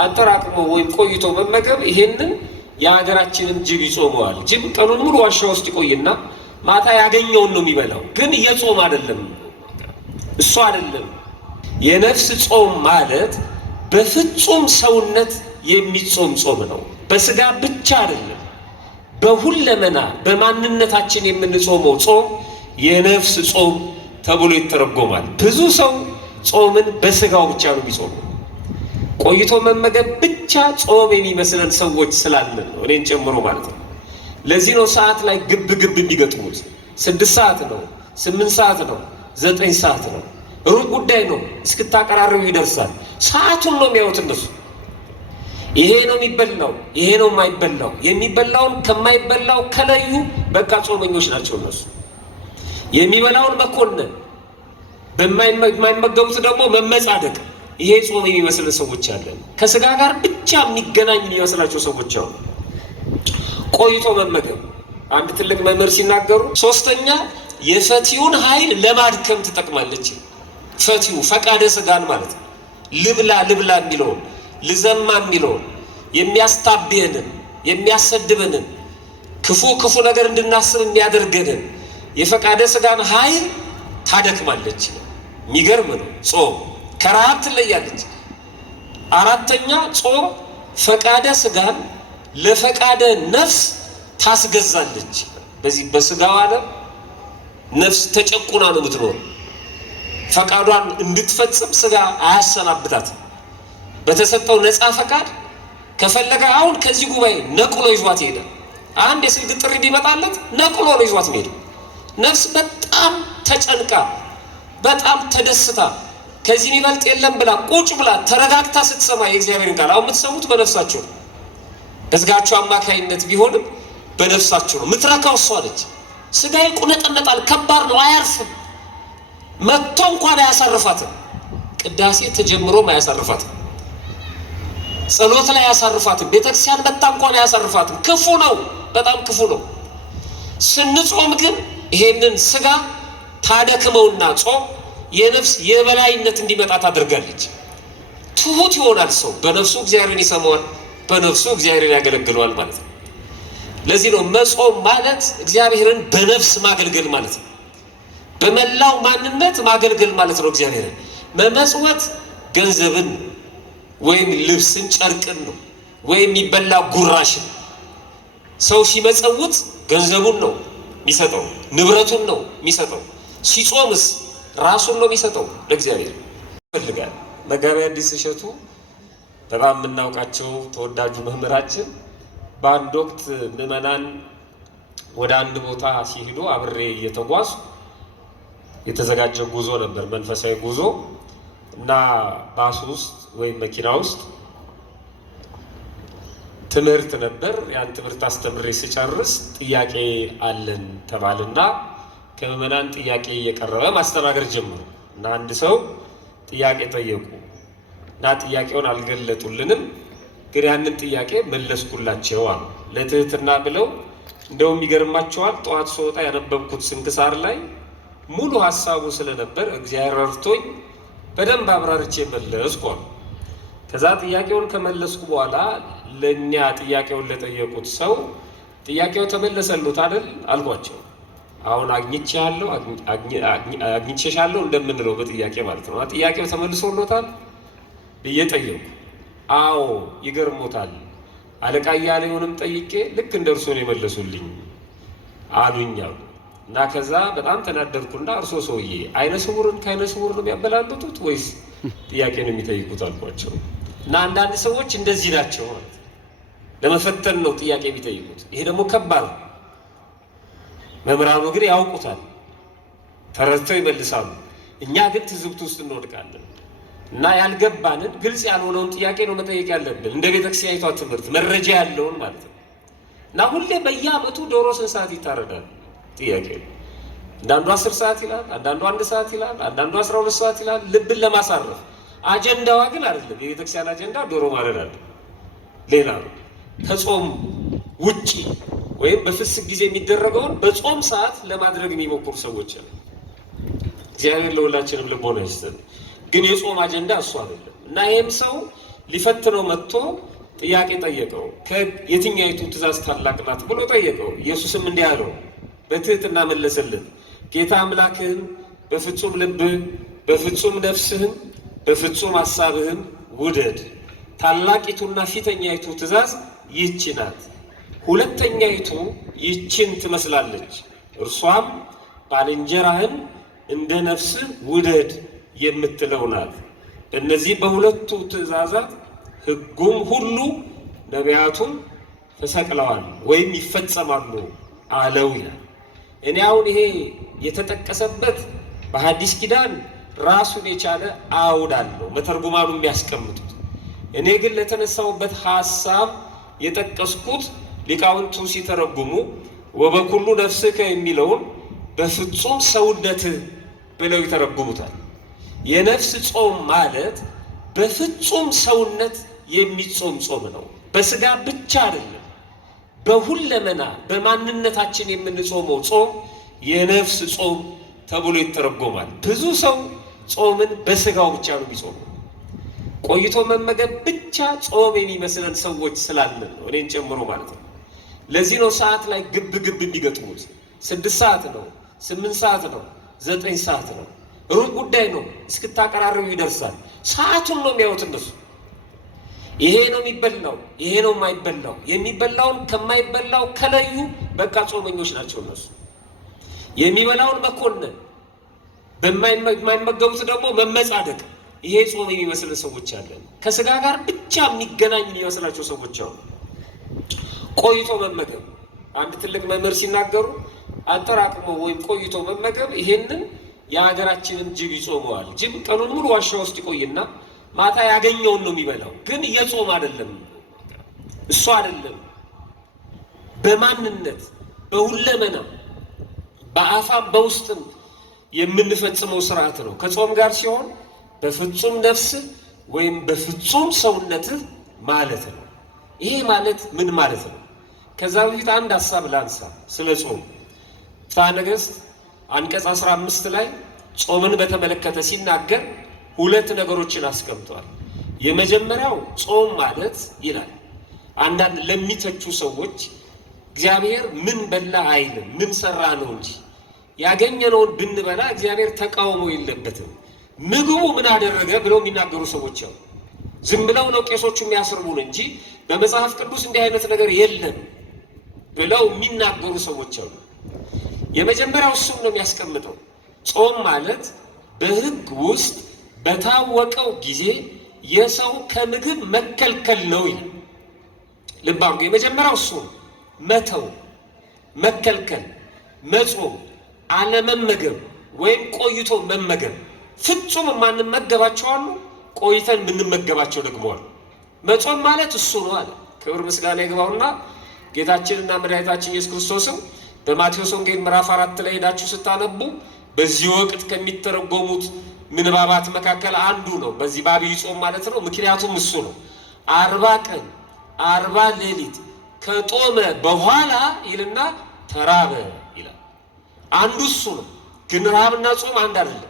አጠራቅሞ ወይም ቆይቶ መመገብ ይሄንን የሀገራችንን ጅብ ይጾመዋል። ጅብ ቀኑን ሙሉ ዋሻ ውስጥ ይቆይና ማታ ያገኘውን ነው የሚበላው። ግን የጾም አይደለም እሱ አይደለም። የነፍስ ጾም ማለት በፍጹም ሰውነት የሚጾም ጾም ነው። በስጋ ብቻ አይደለም፣ በሁለመና በማንነታችን የምንጾመው ጾም የነፍስ ጾም ተብሎ ይተረጎማል። ብዙ ሰው ጾምን በስጋው ብቻ ነው የሚጾመው። ቆይቶ መመገብ ብቻ ጾም የሚመስለን ሰዎች ስላለን ነው፣ እኔን ጨምሮ ማለት ነው። ለዚህ ነው ሰዓት ላይ ግብ ግብ የሚገጥሙት። 6 ሰዓት ነው፣ 8 ሰዓት ነው፣ 9 ሰዓት ነው። ሩቅ ጉዳይ ነው፣ እስክታቀራርቡ ይደርሳል። ሰዓቱን ነው የሚያዩት እነሱ። ይሄ ነው የሚበላው፣ ይሄ ነው የማይበላው። የሚበላውን ከማይበላው ከለዩ በቃ ጾመኞች ናቸው እነሱ። የሚበላውን መኮነን፣ በማይመገቡት ደግሞ መመጻደቅ። ይሄ ጾም የሚመስል ሰዎች አለን። ከስጋ ጋር ብቻ የሚገናኝ የሚመስላቸው ሰዎች አሉ። ቆይቶ መመገብ አንድ ትልቅ መምህር ሲናገሩ፣ ሶስተኛ የፈቲውን ኃይል ለማድከም ትጠቅማለች። ፈቲው ፈቃደ ስጋን ማለት ነው። ልብላ ልብላ የሚለውን ልዘማ የሚለውን የሚያስታብየንን የሚያሰድበንን ክፉ ነገር እንድናስብ የሚያደርገንን የፈቃደ ስጋን ኃይል ታደክማለች። የሚገርም ነው። ጾም ከረሃብ ትለያለች። አራተኛ ጾም ፈቃደ ስጋን ለፈቃደ ነፍስ ታስገዛለች። በዚህ በስጋው ዓለም ነፍስ ተጨቁና ነው የምትኖር። ፈቃዷን እንድትፈጽም ስጋ አያሰናብታትም። በተሰጠው ነፃ ፈቃድ ከፈለገ አሁን ከዚህ ጉባኤ ነቅሎ ይዟት ይሄዳል። አንድ የስልክ ጥሪ ቢመጣለት ነቅሎ ነው ይዟት ሄደ። ነፍስ በጣም ተጨንቃ በጣም ተደስታ ከዚህ የሚበልጥ የለም ብላ ቁጭ ብላ ተረጋግታ ስትሰማ የእግዚአብሔርን ቃል አሁን የምትሰሙት በነፍሳቸው ነው። በስጋቸው አማካይነት ቢሆንም በነፍሳቸው ነው። ምትረካው እሷ ነች። ስጋ ይቁነጠነጣል፣ ከባድ ነው፣ አያርፍም። መጥቶ እንኳን አያሳርፋትም። ቅዳሴ ተጀምሮም አያሳርፋትም። ጸሎት ላይ አያሳርፋትም። ቤተክርስቲያን መጣ እንኳን አያሳርፋትም። ክፉ ነው፣ በጣም ክፉ ነው። ስንጾም ግን ይሄንን ስጋ ታደክመውና ጾም የነፍስ የበላይነት እንዲመጣ ታደርጋለች። ትሁት ይሆናል ሰው። በነፍሱ እግዚአብሔርን ይሰማዋል፣ በነፍሱ እግዚአብሔርን ያገለግለዋል ማለት ነው። ለዚህ ነው መጾም ማለት እግዚአብሔርን በነፍስ ማገልገል ማለት ነው። በመላው ማንነት ማገልገል ማለት ነው እግዚአብሔርን። መመጽወት ገንዘብን ወይም ልብስን ጨርቅን ነው ወይም የሚበላ ጉራሽን። ሰው ሲመጸውት ገንዘቡን ነው የሚሰጠው፣ ንብረቱን ነው የሚሰጠው። ሲጾምስ ራሱን ነው የሚሰጠው ለእግዚአብሔር ይፈልጋል። መጋቤ ሐዲስ እሸቱ በጣም የምናውቃቸው ተወዳጁ መምህራችን በአንድ ወቅት ምዕመናን ወደ አንድ ቦታ ሲሄዱ አብሬ እየተጓዙ የተዘጋጀ ጉዞ ነበር፣ መንፈሳዊ ጉዞ እና ባስ ውስጥ ወይም መኪና ውስጥ ትምህርት ነበር። ያን ትምህርት አስተምሬ ስጨርስ ጥያቄ አለን ተባልና ከምዕመናን ጥያቄ እየቀረበ ማስተናገድ ጀመሩ እና አንድ ሰው ጥያቄ ጠየቁ እና ጥያቄውን አልገለጡልንም፣ ግን ያንን ጥያቄ መለስኩላቸው አሉ። ለትህትና ብለው እንደውም ይገርማቸዋል። ጠዋት ስወጣ ያነበብኩት ስንክሳር ላይ ሙሉ ሀሳቡ ስለነበር እግዚአብሔር ረድቶኝ በደንብ አብራርቼ መለስኩ አሉ። ከዛ ጥያቄውን ከመለስኩ በኋላ ለእኛ ጥያቄውን ለጠየቁት ሰው ጥያቄው ተመለሰሉት አይደል አልኳቸው። አሁን አግኝቼሻለሁ እንደምንለው በጥያቄ ማለት ነው። ጥያቄው ተመልሶሎታል ብዬ ጠየቁ። አዎ ይገርሞታል፣ አለቃ እያለውንም ጠይቄ ልክ እንደርሶ ነው የመለሱልኝ አሉኝ አሉ። እና ከዛ በጣም ተናደድኩና እርሶ ሰውዬ አይነ ስውርን ከአይነ ስውር ነው የሚያበላልጡት ወይስ ጥያቄ ነው የሚጠይቁት አልኳቸው። እና አንዳንድ ሰዎች እንደዚህ ናቸው ማለት ለመፈተን ነው ጥያቄ የሚጠይቁት። ይሄ ደግሞ ከባድ ነው። መምህራኑ ግን ያውቁታል፣ ተረድተው ይመልሳሉ። እኛ ግን ትዝብት ውስጥ እንወድቃለን እና ያልገባንን ግልጽ ያልሆነውን ጥያቄ ነው መጠየቅ ያለብን፣ እንደ ቤተክርስቲያኒቷ ትምህርት መረጃ ያለውን ማለት ነው። እና ሁሌ በየዓመቱ ዶሮ ስንት ሰዓት ይታረዳል? ጥያቄ አንዳንዱ 10 ሰዓት ይላል፣ አንዳንዱ 1 ሰዓት ይላል፣ አንዳንዱ 12 ሰዓት ይላል። ልብን ለማሳረፍ አጀንዳዋ ግን አይደለም። የቤተክርስቲያን አጀንዳ ዶሮ ማረድ አለ፣ ሌላ ነው። ከጾም ውጪ ወይም በፍስክ ጊዜ የሚደረገውን በጾም ሰዓት ለማድረግ የሚሞክሩ ሰዎች አሉ። እግዚአብሔር ለሁላችንም ልቦና ይስጠን። ግን የጾም አጀንዳ እሱ አይደለም እና ይህም ሰው ሊፈትነው መጥቶ ጥያቄ ጠየቀው። የትኛይቱ ትእዛዝ ታላቅ ናት ብሎ ጠየቀው። ኢየሱስም እንዲህ አለው፣ በትህትና መለሰለት፣ ጌታ አምላክህን በፍጹም ልብህ፣ በፍጹም ነፍስህም፣ በፍጹም ሐሳብህም ውደድ። ታላቂቱና ፊተኛይቱ ትእዛዝ ይህች ናት። ሁለተኛይቱ ይህችን ትመስላለች፣ እርሷም ባልንጀራህን እንደ ነፍስህ ውደድ የምትለው ናት። እነዚህ በሁለቱ ትእዛዛት ሕጉም ሁሉ ነቢያቱም ተሰቅለዋል ወይም ይፈጸማሉ አለው ይላል። እኔ አሁን ይሄ የተጠቀሰበት በሐዲስ ኪዳን ራሱን የቻለ አውድ አለው መተርጉማኑ የሚያስቀምጡት። እኔ ግን ለተነሳውበት ሐሳብ የጠቀስኩት ሊቃውንቱ ሲተረጉሙ ወበኩሉ ነፍስከ የሚለውን በፍጹም ሰውነትህ ብለው ይተረጉሙታል። የነፍስ ጾም ማለት በፍጹም ሰውነት የሚጾም ጾም ነው። በስጋ ብቻ አይደለም፣ በሁለመና በማንነታችን የምንጾመው ጾም የነፍስ ጾም ተብሎ ይተረጎማል። ብዙ ሰው ጾምን በስጋው ብቻ ነው የሚጾመው። ቆይቶ መመገብ ብቻ ጾም የሚመስለን ሰዎች ስላለን ነው፣ እኔን ጨምሮ ማለት ነው። ለዚህ ነው ሰዓት ላይ ግብ ግብ የሚገጥሙት። 6 ሰዓት ነው፣ 8 ሰዓት ነው፣ 9 ሰዓት ነው፣ ሩብ ጉዳይ ነው፣ እስክታቀራርቡ ይደርሳል። ሰዓቱን ነው የሚያዩት እነሱ። ይሄ ነው የሚበላው፣ ይሄ ነው የማይበላው። የሚበላውን ከማይበላው ከለዩ በቃ ጾመኞች ናቸው እነሱ። የሚበላውን መኮነን፣ በማይመገቡት ደግሞ መመጻደቅ። ይሄ ጾም የሚመስል ሰዎች አለን። ከስጋ ጋር ብቻ የሚገናኝ የሚመስላቸው ሰዎች አሉ። ቆይቶ መመገብ፣ አንድ ትልቅ መምህር ሲናገሩ አጠራቅሞ ወይም ቆይቶ መመገብ፣ ይሄንን የሀገራችንን ጅብ ይጾመዋል። ጅብ ቀኑን ሙሉ ዋሻ ውስጥ ይቆይና ማታ ያገኘውን ነው የሚበላው። ግን እየጾም አይደለም እሱ አይደለም። በማንነት በሁለመና በአፋም በውስጥም የምንፈጽመው ስርዓት ነው። ከጾም ጋር ሲሆን በፍጹም ነፍስህ ወይም በፍጹም ሰውነትህ ማለት ነው። ይሄ ማለት ምን ማለት ነው? ከዛ በፊት አንድ ሐሳብ ላንሳ ስለ ጾም። ፍትሐ ነገሥት አንቀጽ 15 ላይ ጾምን በተመለከተ ሲናገር 2 ነገሮችን አስቀምጧል። የመጀመሪያው ጾም ማለት ይላል፣ አንዳንድ ለሚተቹ ሰዎች እግዚአብሔር ምን በላ አይልም፣ ምን ሰራ ነው እንጂ ያገኘነውን ብንበላ እግዚአብሔር ተቃውሞ የለበትም፣ ምግቡ ምን አደረገ ብለው የሚናገሩ ሰዎች አሉ። ዝም ብለው ነው ቄሶቹ የሚያስርቡን እንጂ በመጽሐፍ ቅዱስ እንዲህ አይነት ነገር የለም ብለው የሚናገሩ ሰዎች አሉ። የመጀመሪያው እሱም ነው የሚያስቀምጠው። ጾም ማለት በሕግ ውስጥ በታወቀው ጊዜ የሰው ከምግብ መከልከል ነው ይላል። ልብ አድርጉ። የመጀመሪያው እሱ መተው፣ መከልከል፣ መጾም፣ አለመመገብ ወይም ቆይቶ መመገብ። ፍጹም የማንመገባቸው አሉ፣ ቆይተን የምንመገባቸው ደግሞ አሉ። መጾም ማለት እሱ ነው አለ። ክብር ምስጋና ይግባውና ጌታችንና መድኃኒታችን ኢየሱስ ክርስቶስም በማቴዎስ ወንጌል ምዕራፍ 4 ላይ ሄዳችሁ ስታነቡ በዚህ ወቅት ከሚተረጎሙት ምንባባት መካከል አንዱ ነው። በዚህ በዐቢይ ጾም ማለት ነው። ምክንያቱም እሱ ነው 40 ቀን 40 ሌሊት ከጦመ በኋላ ይልና ተራበ ይላል። አንዱ እሱ ነው። ግን ረሃብና ጾም አንድ አይደለም።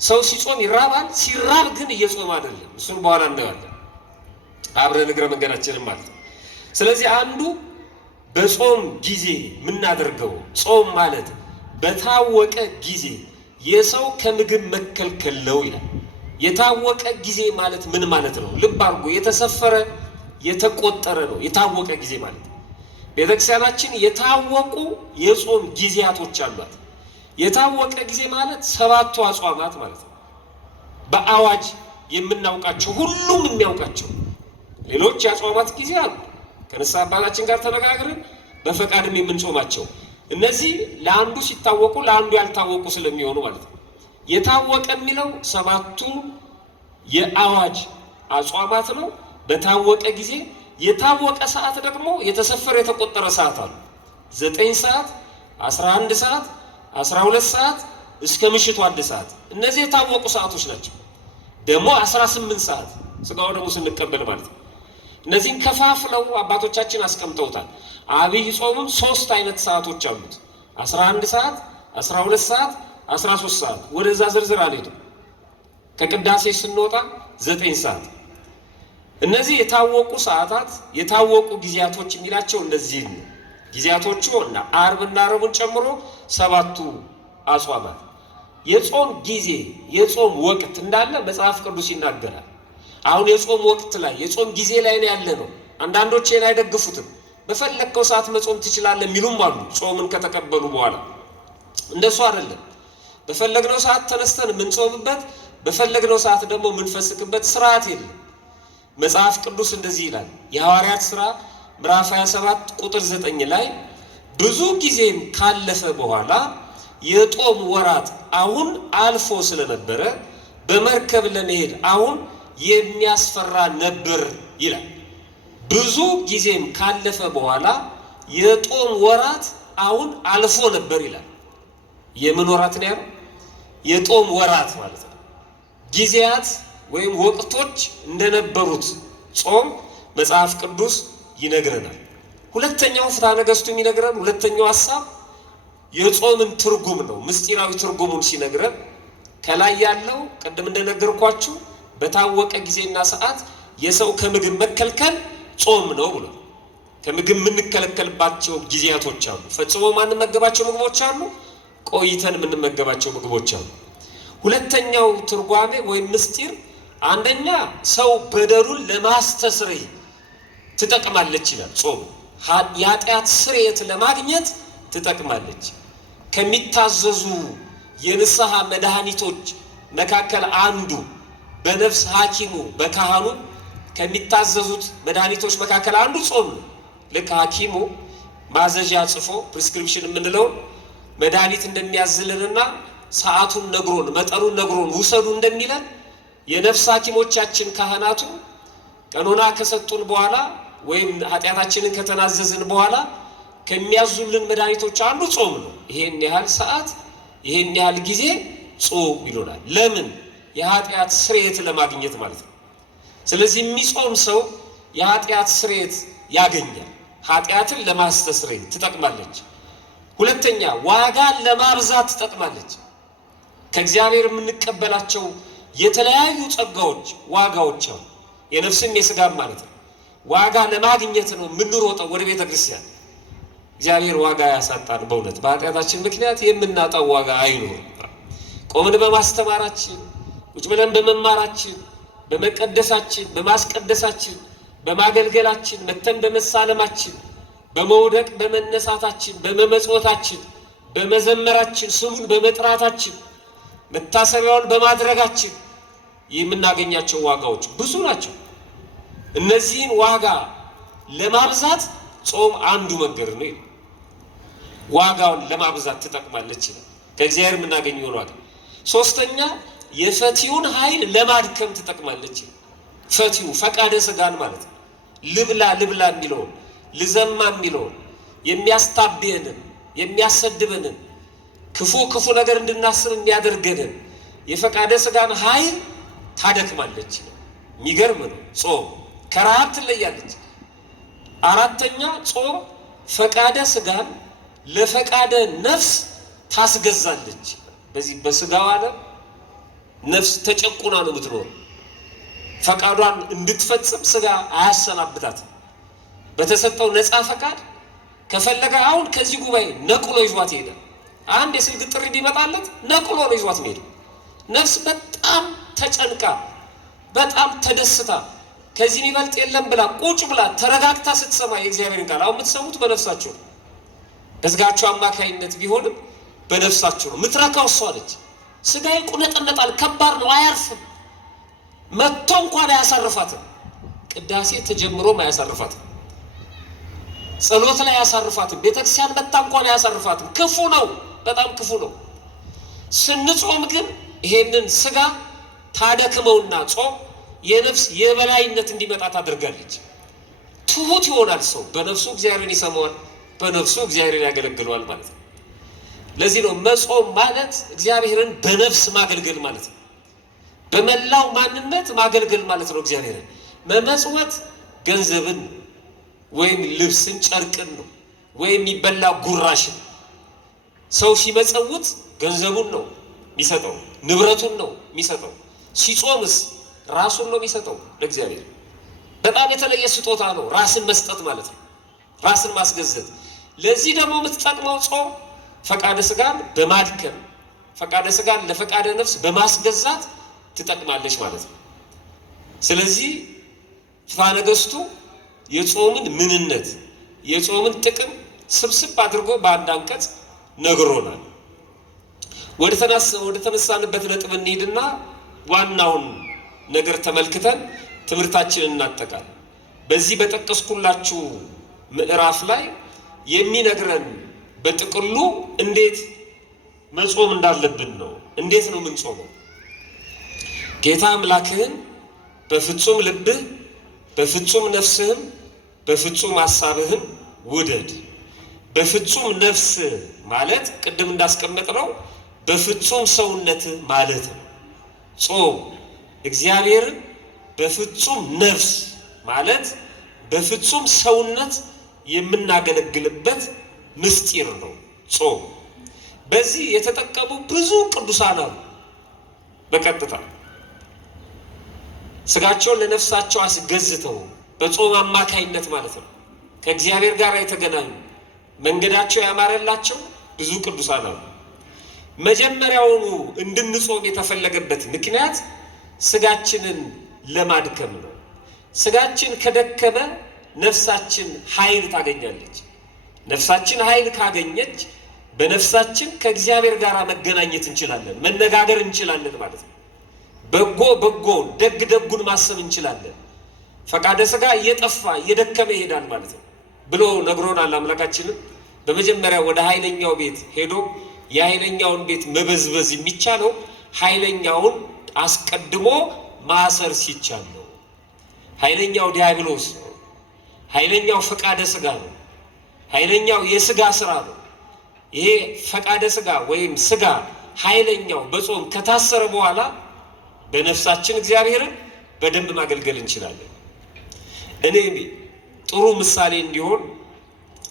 ሰው ሲጾም ይራባል፣ ሲራብ ግን እየጾም አይደለም። እሱን በኋላ እናያለን አብረን እግረ መንገዳችንን ማለት ነው። ስለዚህ አንዱ በጾም ጊዜ የምናደርገው ጾም ማለት በታወቀ ጊዜ የሰው ከምግብ መከልከል ነው ይላል። የታወቀ ጊዜ ማለት ምን ማለት ነው? ልብ አድርጎ የተሰፈረ የተቆጠረ ነው የታወቀ ጊዜ ማለት። ቤተክርስቲያናችን የታወቁ የጾም ጊዜያቶች አሏት። የታወቀ ጊዜ ማለት 7ቱ አጽዋማት ማለት ነው። በአዋጅ የምናውቃቸው ሁሉም የሚያውቃቸው ሌሎች የአጽዋማት ጊዜ አሉ። ከንስሐ አባታችን ጋር ተነጋግረን በፈቃድም የምንጾማቸው እነዚህ ለአንዱ ሲታወቁ ለአንዱ ያልታወቁ ስለሚሆኑ ማለት ነው። የታወቀ የሚለው 7ቱ የአዋጅ አጽዋማት ነው በታወቀ ጊዜ። የታወቀ ሰዓት ደግሞ የተሰፈረ የተቆጠረ ሰዓት አሉ። 9 ሰዓት፣ 11 ሰዓት፣ 12 ሰዓት እስከ ምሽቱ 1 ሰዓት። እነዚህ የታወቁ ሰዓቶች ናቸው። ደግሞ 18 ሰዓት ስጋው ደግሞ ስንቀበል ማለት ነው። እነዚህን ከፋፍለው አባቶቻችን አስቀምጠውታል። ዐቢይ ጾምም 3 አይነት ሰዓቶች አሉት። 11 ሰዓት፣ 12 ሰዓት፣ 13 ሰዓት። ወደዛ ዝርዝር አልሄድም። ከቅዳሴ ስንወጣ 9 ሰዓት። እነዚህ የታወቁ ሰዓታት የታወቁ ጊዜያቶች የሚላቸው እነዚህ ነው። ጊዜያቶቹ እና ዓርብና ረቡዕን ጨምሮ 7ቱ አጽዋማት የጾም ጊዜ የጾም ወቅት እንዳለ መጽሐፍ ቅዱስ ይናገራል። አሁን የጾም ወቅት ላይ የጾም ጊዜ ላይ ነው ያለ ነው። አንዳንዶች ይሄን አይደግፉትም። በፈለከው ሰዓት መጾም ትችላለህ የሚሉም አሉ። ጾምን ከተቀበሉ በኋላ እንደሱ አይደለም። በፈለግነው ሰዓት ተነስተን የምንጾምበት በፈለግነው ሰዓት ደግሞ የምንፈስክበት ስርዓት የለም። መጽሐፍ ቅዱስ እንደዚህ ይላል። የሐዋርያት ሥራ ምዕራፍ 27 ቁጥር 9 ላይ ብዙ ጊዜም ካለፈ በኋላ የጦም ወራት አሁን አልፎ ስለነበረ በመርከብ ለመሄድ አሁን የሚያስፈራ ነበር ይላል። ብዙ ጊዜም ካለፈ በኋላ የጦም ወራት አሁን አልፎ ነበር ይላል። የምን ወራት ነው ያለው? የጦም ወራት ማለት ነው። ጊዜያት ወይም ወቅቶች እንደነበሩት ጾም መጽሐፍ ቅዱስ ይነግረናል። ሁለተኛው ፍትሐ ነገሥቱ የሚነግረን ሁለተኛው ሐሳብ የጾምን ትርጉም ነው። ምስጢራዊ ትርጉሙን ሲነግረን ከላይ ያለው ቅድም እንደነገርኳችሁ በታወቀ ጊዜና ሰዓት የሰው ከምግብ መከልከል ጾም ነው ብሎ ከምግብ የምንከለከልባቸው ጊዜያቶች አሉ። ፈጽሞ ማንመገባቸው ምግቦች አሉ። ቆይተን የምንመገባቸው ምግቦች አሉ። ሁለተኛው ትርጓሜ ወይም ምስጢር አንደኛ ሰው በደሉን ለማስተስረይ ትጠቅማለች ይላል። ጾም የኃጢአት ስርየት ለማግኘት ትጠቅማለች። ከሚታዘዙ የንስሐ መድኃኒቶች መካከል አንዱ በነፍስ ሐኪሙ በካህኑ ከሚታዘዙት መድኃኒቶች መካከል አንዱ ጾም ነው። ልክ ሐኪሙ ማዘዣ ጽፎ ፕሪስክሪፕሽን የምንለው መድኃኒት እንደሚያዝልንና ሰዓቱን ነግሮን መጠኑን ነግሮን ውሰዱ እንደሚለን የነፍስ ሐኪሞቻችን ካህናቱ ቀኖና ከሰጡን በኋላ ወይም ኃጢአታችንን ከተናዘዝን በኋላ ከሚያዙልን መድኃኒቶች አንዱ ጾም ነው። ይሄን ያህል ሰዓት ይሄን ያህል ጊዜ ጾም ይሉናል። ለምን? የኃጢአት ስርየት ለማግኘት ማለት ነው። ስለዚህ የሚጾም ሰው የኃጢአት ስርየት ያገኛል። ኃጢአትን ለማስተስረይ ትጠቅማለች። ሁለተኛ ዋጋን ለማብዛት ትጠቅማለች። ከእግዚአብሔር የምንቀበላቸው የተለያዩ ጸጋዎች ዋጋዎች አሉ። የነፍስም የስጋም ማለት ነው። ዋጋ ለማግኘት ነው የምንሮጠው ወደ ቤተ ክርስቲያን። እግዚአብሔር ዋጋ ያሳጣን። በእውነት በኃጢአታችን ምክንያት የምናጣው ዋጋ አይኖርም። ቆምን በማስተማራችን ቁጭ ብለን በመማራችን በመቀደሳችን በማስቀደሳችን በማገልገላችን መተን በመሳለማችን በመውደቅ በመነሳታችን በመመጽወታችን በመዘመራችን ስሙን በመጥራታችን መታሰቢያውን በማድረጋችን የምናገኛቸው ዋጋዎች ብዙ ናቸው። እነዚህን ዋጋ ለማብዛት ጾም አንዱ መንገድ ነው። ዋጋውን ለማብዛት ትጠቅማለች ይላል። ከእግዚአብሔር የምናገኘው ዋጋ። ሶስተኛ የፈቲውን ኃይል ለማድከም ትጠቅማለች። ፈቲው ፈቃደ ስጋን ማለት ነው። ልብላ ልብላ የሚለውን ልዘማ የሚለውን የሚያስታብየንን የሚያሰድበንን ክፉ ነገር እንድናስብ የሚያደርገንን የፈቃደ ስጋን ኃይል ታደክማለች። የሚገርም ነው። ጾም ከረሃብ ትለያለች። አራተኛ ጾም ፈቃደ ስጋን ለፈቃደ ነፍስ ታስገዛለች። በዚህ በስጋው ዓለም ነፍስ ተጨቁና ነው የምትኖር። ፈቃዷን እንድትፈጽም ስጋ አያሰናብታትም። በተሰጠው ነፃ ፈቃድ ከፈለገ አሁን ከዚህ ጉባኤ ነቅሎ ይዟት ይሄዳል። አንድ የስልክ ጥሪ ቢመጣለት ነቅሎ ነው ይዟት የሚሄድ። ነፍስ በጣም ተጨንቃ በጣም ተደስታ ከዚህ የሚበልጥ የለም ብላ ቁጭ ብላ ተረጋግታ ስትሰማ የእግዚአብሔርን ቃል አሁን የምትሰሙት በነፍሳችሁ ነው። በስጋችሁ አማካይነት ቢሆንም በነፍሳችሁ ነው። ምትረካው እሷ ነች። ስጋ ይቁነጠነጣል፣ ከባድ ነው፣ አያርፍም። መጥቶ እንኳን አያሳርፋትም። ቅዳሴ ተጀምሮም አያሳርፋትም። ጸሎት ላይ አያሳርፋትም። ቤተክርስቲያን መጣ እንኳን አያሳርፋትም። ክፉ ነው፣ በጣም ክፉ ነው። ስንጾም ግን ይሄንን ስጋ ታደክመውና ጾም የነፍስ የበላይነት እንዲመጣ ታደርጋለች። ትሁት ይሆናል ሰው። በነፍሱ እግዚአብሔርን ይሰማዋል፣ በነፍሱ እግዚአብሔርን ያገለግለዋል ማለት ነው። ለዚህ ነው መጾም ማለት እግዚአብሔርን በነፍስ ማገልገል ማለት ነው። በመላው ማንነት ማገልገል ማለት ነው። እግዚአብሔርን መመጽወት ገንዘብን ወይም ልብስን ጨርቅን ነው ወይም የሚበላ ጉራሽን። ሰው ሲመጸውት ገንዘቡን ነው የሚሰጠው፣ ንብረቱን ነው የሚሰጠው። ሲጾምስ ራሱን ነው የሚሰጠው ለእግዚአብሔር። በጣም የተለየ ስጦታ ነው ራስን መስጠት ማለት ነው፣ ራስን ማስገዘት። ለዚህ ደግሞ የምትጠቅመው ጾም ፈቃደ ስጋን በማድከም ፈቃደ ስጋን ለፈቃደ ነፍስ በማስገዛት ትጠቅማለች ማለት ነው። ስለዚህ ፍትሐ ነገሥቱ የጾምን ምንነት የጾምን ጥቅም ስብስብ አድርጎ በአንድ አንቀጽ ነግሮናል። ወደ ተነሳንበት ነጥብ እንሂድና ዋናውን ነገር ተመልክተን ትምህርታችንን እናጠቃል። በዚህ በጠቀስኩላችሁ ምዕራፍ ላይ የሚነግረን በጥቅሉ እንዴት መጾም እንዳለብን ነው። እንዴት ነው የምንጾመው? ጌታ አምላክህን በፍጹም ልብህ፣ በፍጹም ነፍስህም፣ በፍጹም ሐሳብህም ውደድ። በፍጹም ነፍስ ማለት ቅድም እንዳስቀመጥነው በፍጹም ሰውነት ማለት ነው። ጾም እግዚአብሔርን በፍጹም ነፍስ ማለት በፍጹም ሰውነት የምናገለግልበት ምስጢር ነው ጾም። በዚህ የተጠቀሙ ብዙ ቅዱሳን አሉ። በቀጥታ ስጋቸውን ለነፍሳቸው አስገዝተው በጾም አማካይነት ማለት ነው ከእግዚአብሔር ጋር የተገናኙ መንገዳቸው ያማረላቸው ብዙ ቅዱሳን አሉ። መጀመሪያውኑ እንድንጾም የተፈለገበት ምክንያት ስጋችንን ለማድከም ነው። ስጋችን ከደከመ ነፍሳችን ኃይል ታገኛለች። ነፍሳችን ኃይል ካገኘች በነፍሳችን ከእግዚአብሔር ጋር መገናኘት እንችላለን፣ መነጋገር እንችላለን ማለት ነው። በጎውን ደግ ደጉን ማሰብ እንችላለን። ፈቃደ ስጋ እየጠፋ እየደከመ ይሄዳል ማለት ነው ብሎ ነግሮናል አምላካችንም። በመጀመሪያ ወደ ኃይለኛው ቤት ሄዶ የኃይለኛውን ቤት መበዝበዝ የሚቻለው ኃይለኛውን አስቀድሞ ማሰር ሲቻል ነው። ኃይለኛው ዲያብሎስ ነው። ኃይለኛው ፈቃደ ስጋ ነው። ኃይለኛው የስጋ ስራ ነው። ይሄ ፈቃደ ስጋ ወይም ስጋ ኃይለኛው በጾም ከታሰረ በኋላ በነፍሳችን እግዚአብሔርን በደንብ ማገልገል እንችላለን። እኔ ጥሩ ምሳሌ እንዲሆን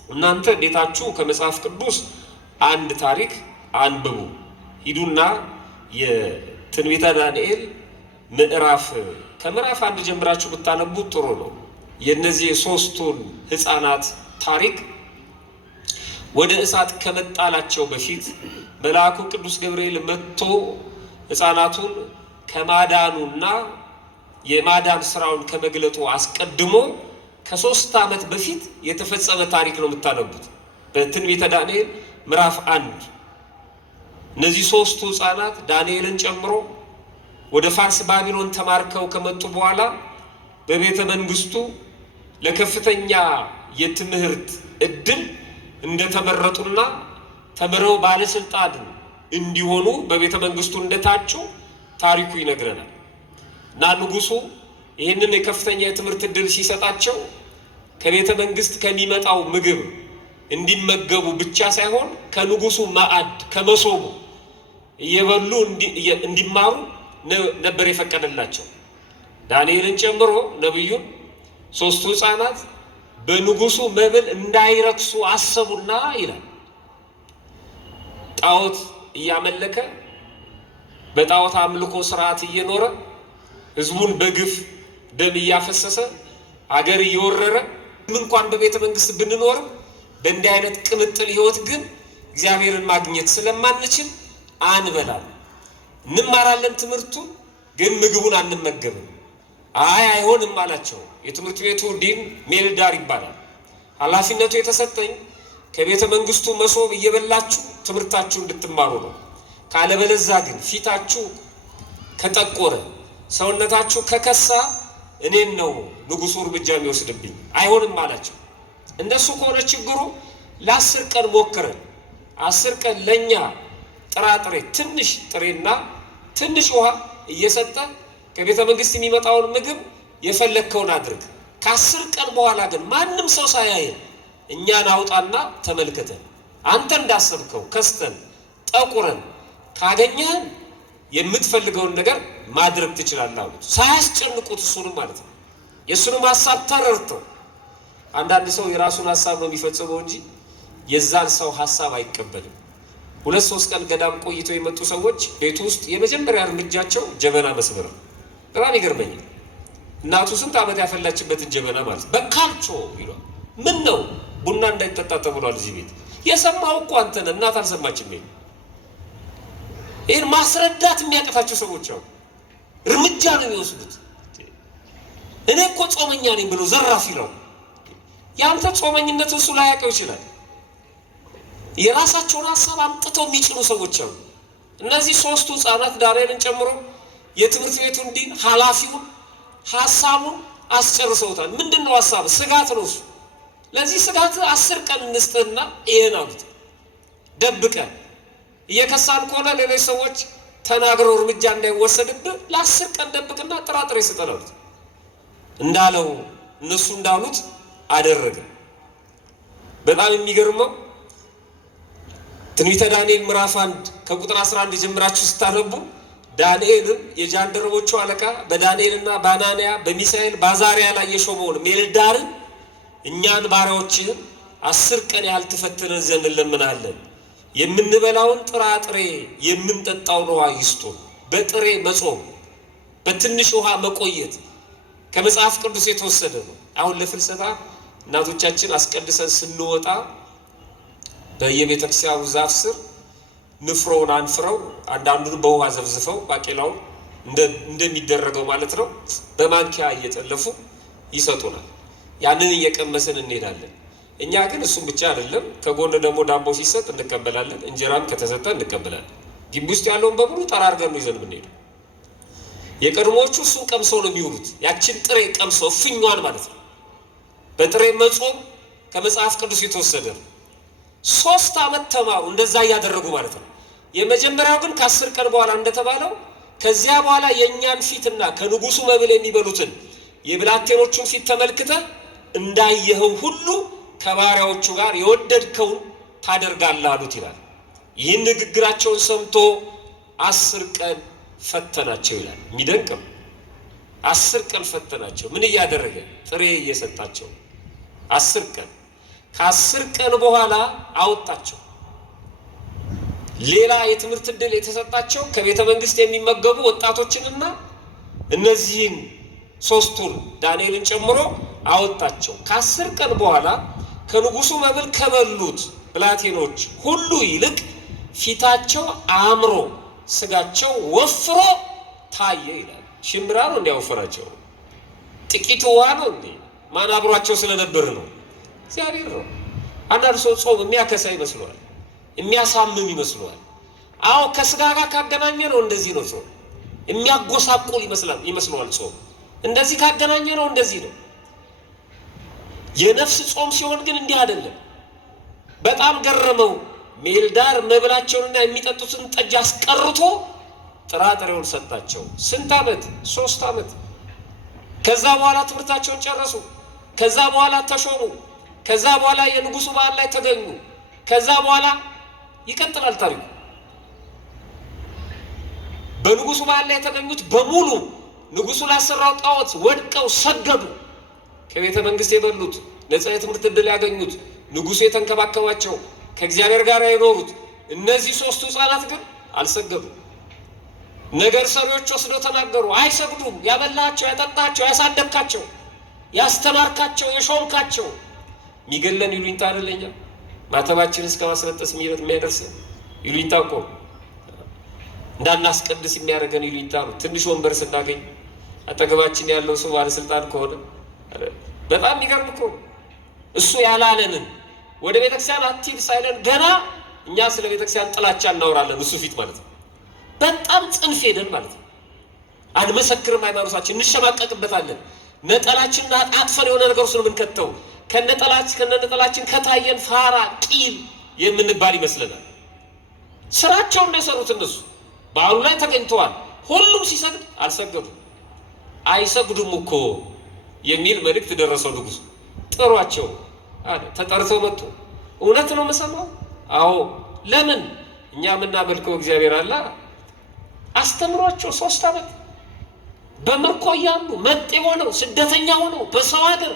እናንተ ቤታችሁ ከመጽሐፍ ቅዱስ አንድ ታሪክ አንብቡ። ሂዱና የትንቢተ ዳንኤል ከምዕራፍ 1 ጀምራችሁ ብታነቡት ጥሩ ነው። የእነዚህ የሶስቱን ሕፃናት ታሪክ ወደ እሳት ከመጣላቸው በፊት መልአኩ ቅዱስ ገብርኤል መጥቶ ሕፃናቱን ከማዳኑና የማዳን ስራውን ከመግለጡ አስቀድሞ ከ3 ዓመት በፊት የተፈጸመ ታሪክ ነው የምታነቡት በትንቢተ ዳንኤል ምዕራፍ 1። እነዚህ ሶስቱ ሕፃናት ዳንኤልን ጨምሮ ወደ ፋርስ ባቢሎን ተማርከው ከመጡ በኋላ በቤተ መንግስቱ ለከፍተኛ የትምህርት እድል እንደተመረጡና ተምረው ባለስልጣን እንዲሆኑ በቤተ መንግስቱ እንደታጩ ታሪኩ ይነግረናል። እና ንጉሱ ይህንን የከፍተኛ የትምህርት እድል ሲሰጣቸው ከቤተ መንግስት ከሚመጣው ምግብ እንዲመገቡ ብቻ ሳይሆን ከንጉሱ ማዕድ ከመሶቡ እየበሉ እንዲማሩ ነበር የፈቀደላቸው። ዳንኤልን ጨምሮ ነብዩን ሶስቱ ሕፃናት በንጉሱ መብል እንዳይረክሱ አሰቡና ይላል ጣዖት እያመለከ በጣዖት አምልኮ ስርዓት እየኖረ ህዝቡን በግፍ ደም እያፈሰሰ አገር እየወረረ እንኳን በቤተ መንግስት ብንኖርም በእንዲህ አይነት ቅምጥል ህይወት ግን እግዚአብሔርን ማግኘት ስለማንችል አንበላም። እንማራለን ትምህርቱን ግን ምግቡን አንመገብም። አይሆንም አላቸው። የትምህርት ቤቱ ዲን ሜልዳር ይባላል። ኃላፊነቱ የተሰጠኝ ከቤተ መንግስቱ መሶብ እየበላችሁ ትምህርታችሁ እንድትማሩ ነው። ካለበለዛ ግን ፊታችሁ ከጠቆረ ሰውነታችሁ ከከሳ እኔን ነው ንጉሱ እርምጃ የሚወስድብኝ። አይሆንም አላቸው። እንደሱ ከሆነ ችግሩ ለ10 ቀን ሞክረን 10 ቀን ለኛ ጥራጥሬ ትንሽ ጥሬና ትንሽ ውሃ እየሰጠ ከቤተ መንግስት የሚመጣውን ምግብ የፈለከውን አድርግ። ከ10 ቀን በኋላ ግን ማንም ሰው ሳያየን እኛን አውጣና ተመልከተን። አንተ እንዳሰብከው ከስተን ጠቁረን ካገኘህን የምትፈልገውን ነገር ማድረግ ትችላለህ አሉት። ሳያስጨንቁት እሱንም ማለት ነው። የእሱንም ሀሳብ ተረድተው። አንዳንድ ሰው የራሱን ሀሳብ ነው የሚፈጽመው እንጂ የዛን ሰው ሀሳብ አይቀበልም። 2-3 ቀን ገዳም ቆይተው የመጡ ሰዎች ቤት ውስጥ የመጀመሪያ እርምጃቸው ጀበና መስበር ነው። በጣም ይገርመኛል። እናቱ ስንት ዓመት ያፈላችበትን ጀበና ማለት በካልቾ ይሏል። ምን ነው ቡና እንዳይጠጣ ተብሏል እዚህ ቤት። የሰማው እኮ አንተ ነህ፣ እናት አልሰማችም። ይሄን ማስረዳት የሚያቀታቸው ሰዎች አሉ። እርምጃ ነው የሚወስዱት። እኔ እኮ ጾመኛ ነኝ ብሎ ዘራፍ ይለው። ያንተ ጾመኝነት እሱ ላይ ያውቀው ይችላል። የራሳቸውን ሐሳብ አምጥተው የሚጭኑ ሰዎች አሉ። እነዚህ ሶስቱ ህፃናት ዳንኤልን ጨምሮ የትምህርት ቤቱን ዲን ኃላፊውን ሐሳቡን አስጨርሰውታል። ምንድነው ሐሳብ? ስጋት ነው እሱ። ለዚህ ስጋት 10 ቀን እንስጥና ይሄን አሉት። ደብቀን እየከሳን ከሆነ ሌሎች ሰዎች ተናግረው እርምጃ እንዳይወሰድብህ ለ10 ቀን ደብቅና ጥራጥሬ ስጠን አሉት። እንዳለው እነሱ እንዳሉት አደረገ። በጣም የሚገርመው ትንቢተ ዳንኤል ምዕራፍ 1 ከቁጥር 11 ጀምራችሁ ስታነቡ ዳንኤልን የጃንደረቦቹ አለቃ በዳንኤልና በአናንያ በሚሳኤል በአዛርያ ላይ የሾመውን ሜልዳርን እኛን ባሪያዎችህን 10 ቀን ያህል ትፈትነን ዘንድ እንለምናለን። የምንበላውን ጥራጥሬ የምንጠጣውን ውሃ ይስጡን። በጥሬ መጾም፣ በትንሽ ውሃ መቆየት ከመጽሐፍ ቅዱስ የተወሰደ ነው። አሁን ለፍልሰታ እናቶቻችን አስቀድሰን ስንወጣ በየቤተክርስቲያኑ ዛፍ ስር ንፍሮውን አንፍረው አንዳንዱን በውሃ ዘብዝፈው ባቄላውን እንደሚደረገው ማለት ነው በማንኪያ እየጠለፉ ይሰጡናል። ያንን እየቀመስን እንሄዳለን። እኛ ግን እሱም ብቻ አይደለም፣ ከጎን ደግሞ ዳቦ ሲሰጥ እንቀበላለን፣ እንጀራም ከተሰጠ እንቀበላለን። ግቢ ውስጥ ያለውን በሙሉ ጠራርገን ነው ይዘን የምንሄደው። የቀድሞቹ እሱን ቀምሰው ነው የሚውሉት። ያችን ጥሬ ቀምሰው ፍኟን ማለት ነው። በጥሬ መጾም ከመጽሐፍ ቅዱስ የተወሰደ ነው። 3 ዓመት ተማሩ እንደዛ እያደረጉ ማለት ነው። የመጀመሪያው ግን ከ10 ቀን በኋላ እንደተባለው ከዚያ በኋላ የእኛን ፊትና ከንጉሱ መብል የሚበሉትን የብላቴኖቹን ፊት ተመልክተ እንዳየኸው ሁሉ ከባሪያዎቹ ጋር የወደድከውን ታደርጋለህ አሉት ይላል። ይህን ንግግራቸውን ሰምቶ 10 ቀን ፈተናቸው ይላል። የሚደንቅም 10 ቀን ፈተናቸው። ምን እያደረገ? ጥሬ እየሰጣቸው 10 ቀን። ከ10 ቀን በኋላ አወጣቸው። ሌላ የትምህርት ዕድል የተሰጣቸው ከቤተ መንግስት የሚመገቡ ወጣቶችንና እነዚህን 3ቱን ዳንኤልን ጨምሮ አወጣቸው። ከ10 ቀን በኋላ ከንጉሱ መብል ከበሉት ብላቴኖች ሁሉ ይልቅ ፊታቸው አምሮ ስጋቸው ወፍሮ ታየ ይላል። ሽምብራ ነው እንዲያወፈራቸው? ጥቂት ውሃ ነው እንዴ? ማን አብሯቸው ስለነበር ነው? እግዚአብሔር ነው። አንዳንድ ሰው ጾም የሚያከሳ ይመስለዋል፣ የሚያሳምም ይመስለዋል። አዎ ከስጋ ጋር ካገናኘ ነው እንደዚህ ነው። ጾም የሚያጎሳቁል ይመስለዋል። ጾም እንደዚህ ካገናኘ ነው እንደዚህ ነው። የነፍስ ጾም ሲሆን ግን እንዲህ አይደለም። በጣም ገረመው። ሜልዳር መብላቸውንና የሚጠጡትን ጠጅ አስቀርቶ ጥራጥሬውን ሰጣቸው። ስንት ዓመት? 3 ዓመት። ከዛ በኋላ ትምህርታቸውን ጨረሱ። ከዛ በኋላ ተሾሙ። ከዛ በኋላ የንጉሱ በዓል ላይ ተገኙ። ከዛ በኋላ ይቀጥላል ታሪኩ። በንጉሱ በዓል ላይ የተገኙት በሙሉ ንጉሱ ላሰራው ጣዖት ወድቀው ሰገዱ። ከቤተ መንግስት የበሉት፣ ነፃ የትምህርት ዕድል ያገኙት፣ ንጉሱ የተንከባከባቸው፣ ከእግዚአብሔር ጋር የኖሩት እነዚህ 3ቱ ህፃናት ግን አልሰገዱም። ነገር ሰሪዎች ወስደው ተናገሩ። አይሰግዱም። ያበላቸው፣ ያጠጣቸው፣ ያሳደግካቸው፣ ያስተማርካቸው፣ የሾምካቸው የሚገለን ይሉኝታ አይደለኛ ማተባችን እስከ ማስነጠስ የሚያደርስ ይሉኝታ እኮ እንዳናስቀድስ የሚያደርገን ይሉኝታ ነው። ትንሽ ወንበር ስናገኝ አጠገባችን ያለው ሰው ባለስልጣን ከሆነ በጣም የሚገርም እኮ እሱ ያላለንን ወደ ቤተክርስቲያን አትሂድ ሳይለን ገና እኛ ስለ ቤተክርስቲያን ጥላቻ እናወራለን እሱ ፊት ማለት ነው። በጣም ጽንፍ ሄደን ማለት ነው። አንመሰክርም፣ ሃይማኖታችን እንሸማቀቅበታለን። ነጠላችንን አጥፈን የሆነ ነገር ውስጥ ነው የምንከተው። ከነጠላችን ከታየን ፋራ ቂል የምንባል ይመስለናል። ስራቸውን ነው የሰሩት እነሱ። በዓሉ ላይ ተገኝተዋል። ሁሉም ሲሰግድ አልሰገዱም። አይሰግዱም እኮ የሚል መልእክት ደረሰው ንጉሱ። ጥሯቸው አለ። ተጠርተው መጡ። እውነት ነው የምሰማው? አዎ። ለምን? እኛ የምናመልከው እግዚአብሔር አለ። አስተምሯቸው 3 ዓመት በምርኮ እያሉ መጤ ሆነው ስደተኛ ሆነው በሰው ሀገር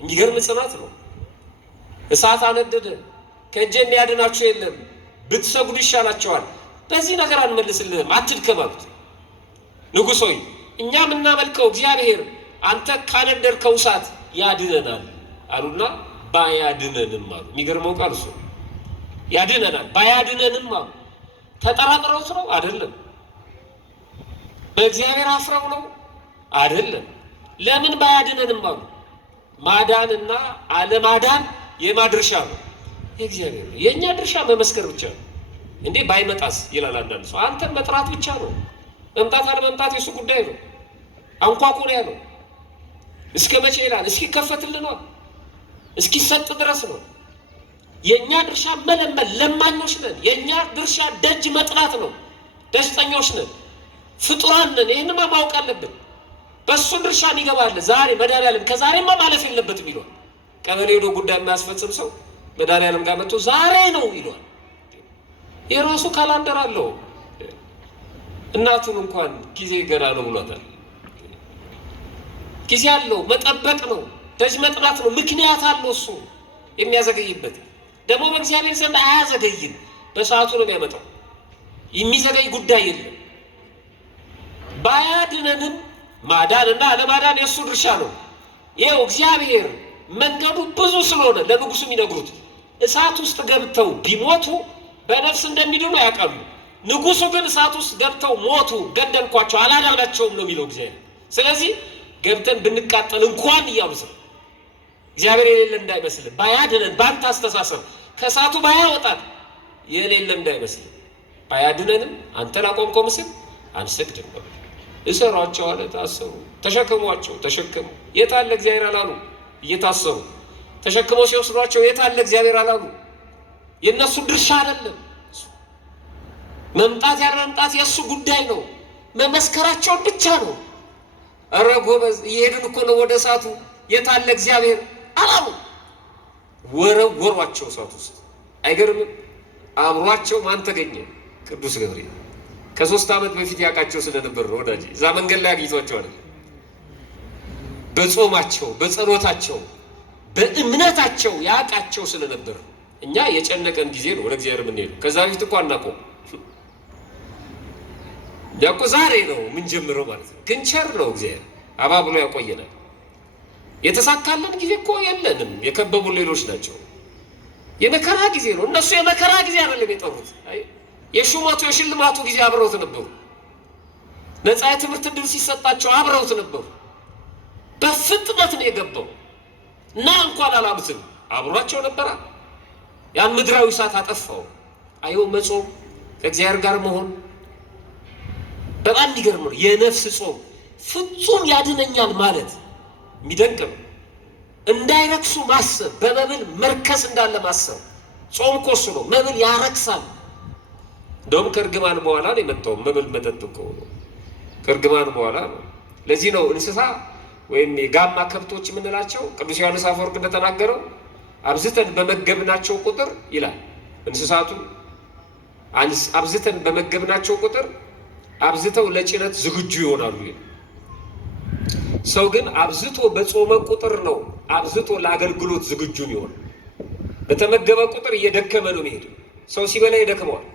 የሚገርም ጽናት ነው። እሳት አነደደ። ከእጄ የሚያድናችሁ የለም፣ ብትሰግዱ ይሻላቸዋል። በዚህ ነገር አንመልስልህም፣ አትድከም አሉት። ንጉሥ ሆይ እኛ የምናመልከው እግዚአብሔር አንተ ካነደርከው እሳት ያድነናል አሉና ባያድነንም አሉ። የሚገርመው ቃል እሱ ያድነናል ባያድነንም አሉ። ተጠራጥረውት ነው አይደለም። በእግዚአብሔር አፍረው ነው አይደለም። ለምን ባያድነንም አሉ? ማዳንና አለማዳን የማድርሻ ነው የእግዚአብሔር ነው። የእኛ ድርሻ መመስከር ብቻ ነው። እንዴ ባይመጣስ ይላል አንዳንድ ሰው። አንተን መጥራት ብቻ ነው። መምጣት አለመምጣት የሱ ጉዳይ ነው። አንኳኩ ነው ያለው። እስከ መቼ ይላል? እስኪከፈትልን ነው፣ እስኪሰጥ ድረስ ነው። የእኛ ድርሻ መለመን፣ ለማኞች ነን። የእኛ ድርሻ ደጅ መጥናት ነው። ደስተኞች ነን፣ ፍጡራን ነን። ይህንማ ማወቅ አለብን። በእሱ ድርሻ ይገባል። ዛሬ መድኃኒዓለም ከዛሬማ ማለፍ የለበትም ይሏል። ቀበሌ ሄዶ ጉዳይ የሚያስፈጽም ሰው መድኃኒዓለም ጋር መጥቶ ዛሬ ነው ይሏል። የራሱ ካላንደር አለው። እናቱን እንኳን ጊዜ ገና ነው ብሏታል። ጊዜ አለው፣ መጠበቅ ነው፣ ደጅ መጥናት ነው። ምክንያት አለው እሱ የሚያዘገይበት። ደግሞ በእግዚአብሔር ዘንድ አያዘገይም፣ በሰዓቱ ነው የሚያመጣው። የሚዘገይ ጉዳይ የለም። ባያድነንም ማዳንና አለማዳን የእሱ ድርሻ ነው። ይኸው እግዚአብሔር መንገዱ ብዙ ስለሆነ ለንጉሱ የሚነግሩት እሳት ውስጥ ገብተው ቢሞቱ በነፍስ እንደሚድኑ ያውቃሉ። ንጉሱ ግን እሳት ውስጥ ገብተው ሞቱ፣ ገደልኳቸው፣ አላዳናቸውም ነው የሚለው እግዚአብሔር። ስለዚህ ገብተን ብንቃጠል እንኳን እያሉት ነው። እግዚአብሔር የሌለ እንዳይመስልን፣ ባያድነን በአንተ አስተሳሰብ ከእሳቱ ባያወጣን የሌለ እንዳይመስልን። ባያድነንም አንተን አቆምከው ምስል አንሰግድም ነው። እሰሯቸው አለ፣ ታሰሩ። ተሸክሟቸው፣ ተሸክሙ። የት አለ እግዚአብሔር አላሉ። እየታሰሩ ተሸክመው ሲወስዷቸው የት አለ እግዚአብሔር አላሉ። የእነሱ ድርሻ አይደለም። መምጣት ያለ መምጣት የእሱ ጉዳይ ነው። መመስከራቸውን ብቻ ነው። እረ ጎበዝ እየሄድን እኮ ነው ወደ እሳቱ፣ የት አለ እግዚአብሔር አላሉ። ወረወሯቸው እሳት ውስጥ። አይገርምም? አብሯቸው ማን ተገኘ? ቅዱስ ገብርኤል። ከ3 ዓመት በፊት ያውቃቸው ስለነበር ነው ወዳጅ። እዛ መንገድ ላይ አግኝቷቸው አይደል? በጾማቸው፣ በጸሎታቸው፣ በእምነታቸው ያውቃቸው ስለነበር። እኛ የጨነቀን ጊዜ ነው ወደ እግዚአብሔር የምንሄዱ። ከዛ በፊት እኮ አናውቀው። ያውቁ ዛሬ ነው ምን ጀምረው ማለት ነው። ግን ቸር ነው እግዚአብሔር፣ አባብሎ ያቆየናል። የተሳካለን ጊዜ እኮ የለንም። የከበቡ ሌሎች ናቸው። የመከራ ጊዜ ነው። እነሱ የመከራ ጊዜ አይደለም የጠሩት። የሹመቱ የሽልማቱ ጊዜ አብረውት ነበሩ። ነፃ የትምህርት ዕድል ሲሰጣቸው አብረውት ነበሩ። በፍጥነት ነው የገባው እና እንኳን አላሉትም፣ አብሯቸው ነበራ። ያን ምድራዊ እሳት አጠፋው። አይው መጾም፣ ከእግዚአብሔር ጋር መሆን በጣም የሚገርም ነው። የነፍስ ጾም ፍጹም ያድነኛል ማለት የሚደንቅ ነው። እንዳይረክሱ ማሰብ፣ በመብል መርከስ እንዳለ ማሰብ። ጾም እኮ እሱ ነው። መብል ያረክሳል። እንደውም ከእርግማን በኋላ ነው የመጣው። መብል መጠጥ እኮ ነው ከእርግማን በኋላ ነው። ለዚህ ነው እንስሳ ወይም የጋማ ከብቶች የምንላቸው ቅዱስ ዮሐንስ አፈወርቅ እንደተናገረው አብዝተን በመገብናቸው ቁጥር ይላል እንስሳቱ አብዝተን በመገብናቸው ቁጥር አብዝተው ለጭነት ዝግጁ ይሆናሉ። ሰው ግን አብዝቶ በጾመ ቁጥር ነው አብዝቶ ለአገልግሎት ዝግጁ ይሆን። በተመገበ ቁጥር እየደከመ ነው የሚሄድ። ሰው ሲበላ ይደክመዋል።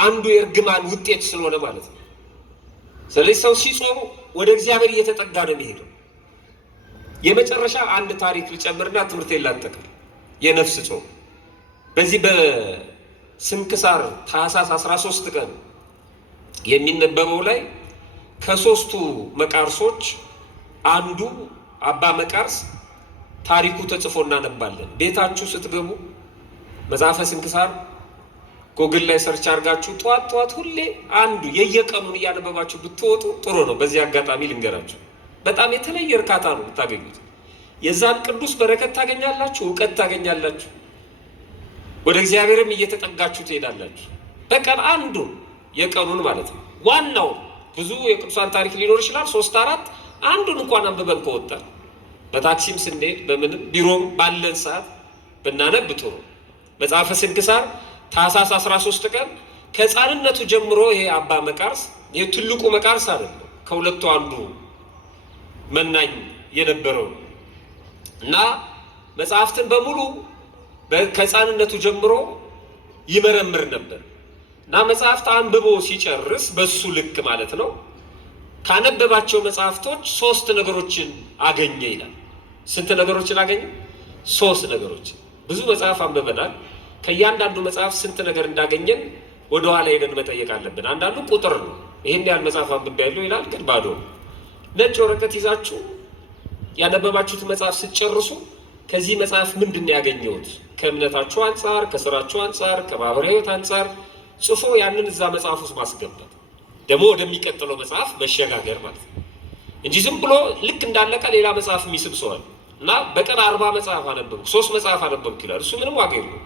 አንዱ የእርግማን ውጤት ስለሆነ ማለት ነው። ስለዚህ ሰው ሲጾም ወደ እግዚአብሔር እየተጠጋ ነው የሚሄደው። የመጨረሻ አንድ ታሪክ ልጨምርና ትምህርት ላጠቃል። የነፍስ ጾም በዚህ በስንክሳር ታኅሳስ 13 ቀን የሚነበበው ላይ ከ3ቱ መቃርሶች አንዱ አባ መቃርስ ታሪኩ ተጽፎ እናነባለን። ቤታችሁ ስትገቡ መጽሐፈ ስንክሳር ጎግል ላይ ሰርች አድርጋችሁ ጠዋት ሁሌ አንዱ የየቀኑን እያነበባችሁ ብትወጡ ጥሩ ነው። በዚህ አጋጣሚ ልንገራችሁ፣ በጣም የተለየ እርካታ ነው የምታገኙት። የዛን ቅዱስ በረከት ታገኛላችሁ፣ እውቀት ታገኛላችሁ፣ ወደ እግዚአብሔርም እየተጠጋችሁ ትሄዳላችሁ። በቀን አንዱ የቀኑን ማለት ነው። ዋናው ብዙ የቅዱሳን ታሪክ ሊኖር ይችላል። 3 4 አንዱን እንኳን አንብበን ከወጣን በታክሲም ስንሄድ በምንም ቢሮም ባለን ሰዓት ብናነብ ጥሩ። መጽሐፈ ስንክሳር ታኅሳስ 13 ቀን ከሕፃንነቱ ጀምሮ ይሄ አባ መቃርስ ይሄ ትልቁ መቃርስ አይደለም፣ ከሁለቱ አንዱ መናኝ የነበረው እና መጽሐፍትን በሙሉ ከሕፃንነቱ ጀምሮ ይመረምር ነበር እና መጽሐፍት አንብቦ ሲጨርስ በሱ ልክ ማለት ነው ካነበባቸው መጽሐፍቶች 3 ነገሮችን አገኘ ይላል። ስንት ነገሮችን አገኘ? 3 ነገሮችን። ብዙ መጽሐፍ አንብበናል። ከእያንዳንዱ መጽሐፍ ስንት ነገር እንዳገኘን ወደ ኋላ ሄደን መጠየቅ አለብን። አንዳንዱ ቁጥር ነው፣ ይህን ያህል መጽሐፍ አንብቤያለሁ ይላል፣ ግን ባዶ ነው። ነጭ ወረቀት ይዛችሁ ያነበባችሁት መጽሐፍ ስትጨርሱ ከዚህ መጽሐፍ ምንድን ነው ያገኘሁት? ከእምነታችሁ አንጻር፣ ከስራችሁ አንጻር፣ ከማህበራዊ ሕይወት አንጻር ጽፎ ያንን እዛ መጽሐፍ ውስጥ ማስገባት፣ ደግሞ ወደሚቀጥለው መጽሐፍ መሸጋገር ማለት ነው እንጂ ዝም ብሎ ልክ እንዳለቀ ሌላ መጽሐፍ የሚስብ ሰዋል እና በቀን 40 መጽሐፍ አነበብኩ 3 መጽሐፍ አነበብኩ ይላል። እሱ ምንም ዋጋ የለውም።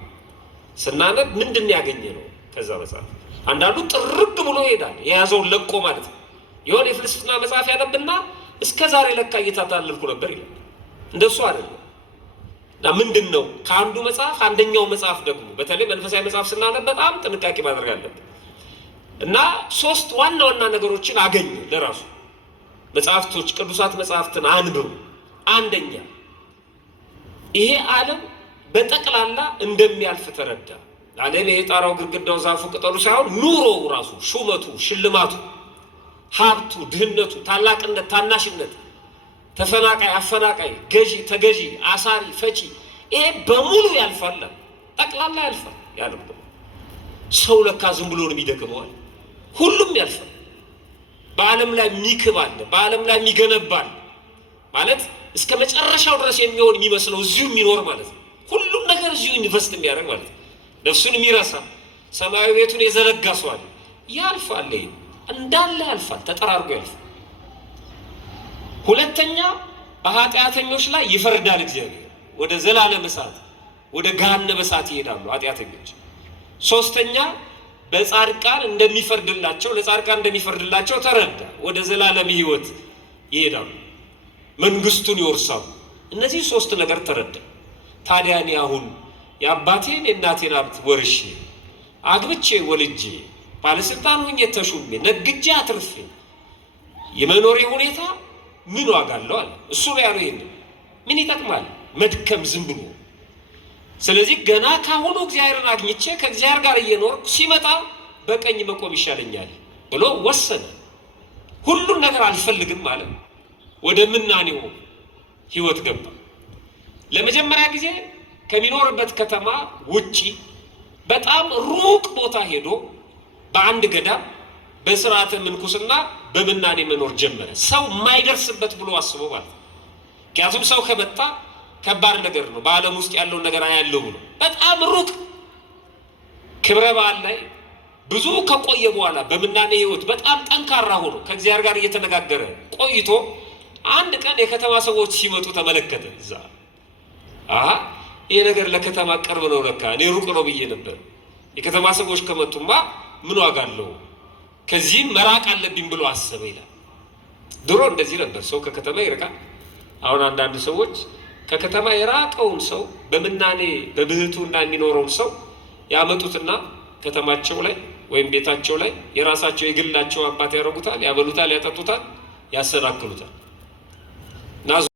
ስናነብ ምንድን ነው ያገኘ ነው ከዛ መጽሐፍ? አንዳንዱ ጥርግ ብሎ ይሄዳል የያዘውን ለቆ ማለት ነው። የሆነ የፍልስፍና መጽሐፍ ያነብና እስከ ዛሬ ለካ እየታታለልኩ ነበር ይላል። እንደሱ አይደለም። እና ምንድን ነው ከአንዱ መጽሐፍ አንደኛው መጽሐፍ ደግሞ በተለይ መንፈሳዊ መጽሐፍ ስናነብ በጣም ጥንቃቄ ማድረግ አለብን። እና 3 ዋና ዋና ነገሮችን አገኘ ለራሱ። መጽሐፍቶች ቅዱሳት መጽሐፍትን አንብቡ። አንደኛ ይሄ ዓለም በጠቅላላ እንደሚያልፍ ተረዳ። ዓለም ይሄ ጣራው፣ ግድግዳው፣ ዛፉ፣ ቅጠሉ ሳይሆን ኑሮው ራሱ፣ ሹመቱ፣ ሽልማቱ፣ ሀብቱ፣ ድህነቱ፣ ታላቅነት፣ ታናሽነት፣ ተፈናቃይ፣ አፈናቃይ፣ ገዢ፣ ተገዢ፣ አሳሪ፣ ፈቺ፣ ይሄ በሙሉ ያልፋል። ጠቅላላ ያልፋል። ያለው ሰው ለካ ዝም ብሎ ነው የሚደክመዋል። ሁሉም ያልፋል። በዓለም ላይ የሚክብ አለ፣ በዓለም ላይ የሚገነባ አለ። ማለት እስከ መጨረሻው ድረስ የሚሆን የሚመስለው እዚሁ የሚኖር ማለት ነው። ሁሉም ነገር እዚሁ ኢንቨስት የሚያደርግ ማለት ነው። ነፍሱን የሚረሳ ሰማያዊ ቤቱን የዘረጋ ሰው አለ። ያልፋል። ይሄ እንዳለ ያልፋል፣ ተጠራርጎ ያልፋል። ሁለተኛ በኃጢአተኞች ላይ ይፈርዳል እግዚአብሔር። ወደ ዘላለም እሳት፣ ወደ ገሃነመ እሳት ይሄዳሉ ኃጢአተኞች። ሶስተኛ በጻድቃን እንደሚፈርድላቸው፣ ለጻድቃን እንደሚፈርድላቸው ተረዳ። ወደ ዘላለም ሕይወት ይሄዳሉ፣ መንግስቱን ይወርሳሉ። እነዚህ 3 ነገር ተረዳ። ታዲያ እኔ አሁን የአባቴን የእናቴን ሀብት ወርሼ አግብቼ ወልጄ ባለስልጣን ሆኜ ተሹሜ ነግጄ አትርፌ የመኖሬ ሁኔታ ምን ዋጋ አለው አለ። እሱ ነው ያለው። ይሄን ምን ይጠቅማል መድከም ዝም ብሎ? ስለዚህ ገና ካሁኑ እግዚአብሔርን አግኝቼ ከእግዚአብሔር ጋር እየኖርኩ ሲመጣ በቀኝ መቆም ይሻለኛል ብሎ ወሰነ። ሁሉን ነገር አልፈልግም አለ። ወደ ምናኔው ህይወት ገባ። ለመጀመሪያ ጊዜ ከሚኖርበት ከተማ ውጪ በጣም ሩቅ ቦታ ሄዶ በአንድ ገዳም በስርዓተ ምንኩስና በምናኔ መኖር ጀመረ። ሰው የማይደርስበት ብሎ አስቦ ማለት ነው። ምክንያቱም ሰው ከመጣ ከባድ ነገር ነው፣ በዓለም ውስጥ ያለውን ነገር አያለው ብሎ በጣም ሩቅ ክብረ በዓል ላይ ብዙ ከቆየ በኋላ በምናኔ ህይወት በጣም ጠንካራ ሆኖ ከእግዚአብሔር ጋር እየተነጋገረ ቆይቶ አንድ ቀን የከተማ ሰዎች ሲመጡ ተመለከተ። እዛ ይሄ ነገር ለከተማ ቅርብ ነው ለካ፣ እኔ ሩቅ ነው ብዬ ነበር። የከተማ ሰዎች ከመጡማ ምን ዋጋ አለው፣ ከዚህም መራቅ አለብኝ ብሎ አሰበ ይላል። ድሮ እንደዚህ ነበር፣ ሰው ከከተማ ይርቃል። አሁን አንዳንድ ሰዎች ከከተማ የራቀውን ሰው በምናኔ በብህቱና የሚኖረውን ሰው ያመጡትና ከተማቸው ላይ ወይም ቤታቸው ላይ የራሳቸው የግላቸው አባት ያደርጉታል፣ ያበሉታል፣ ያጠጡታል፣ ያሰናክሉታል።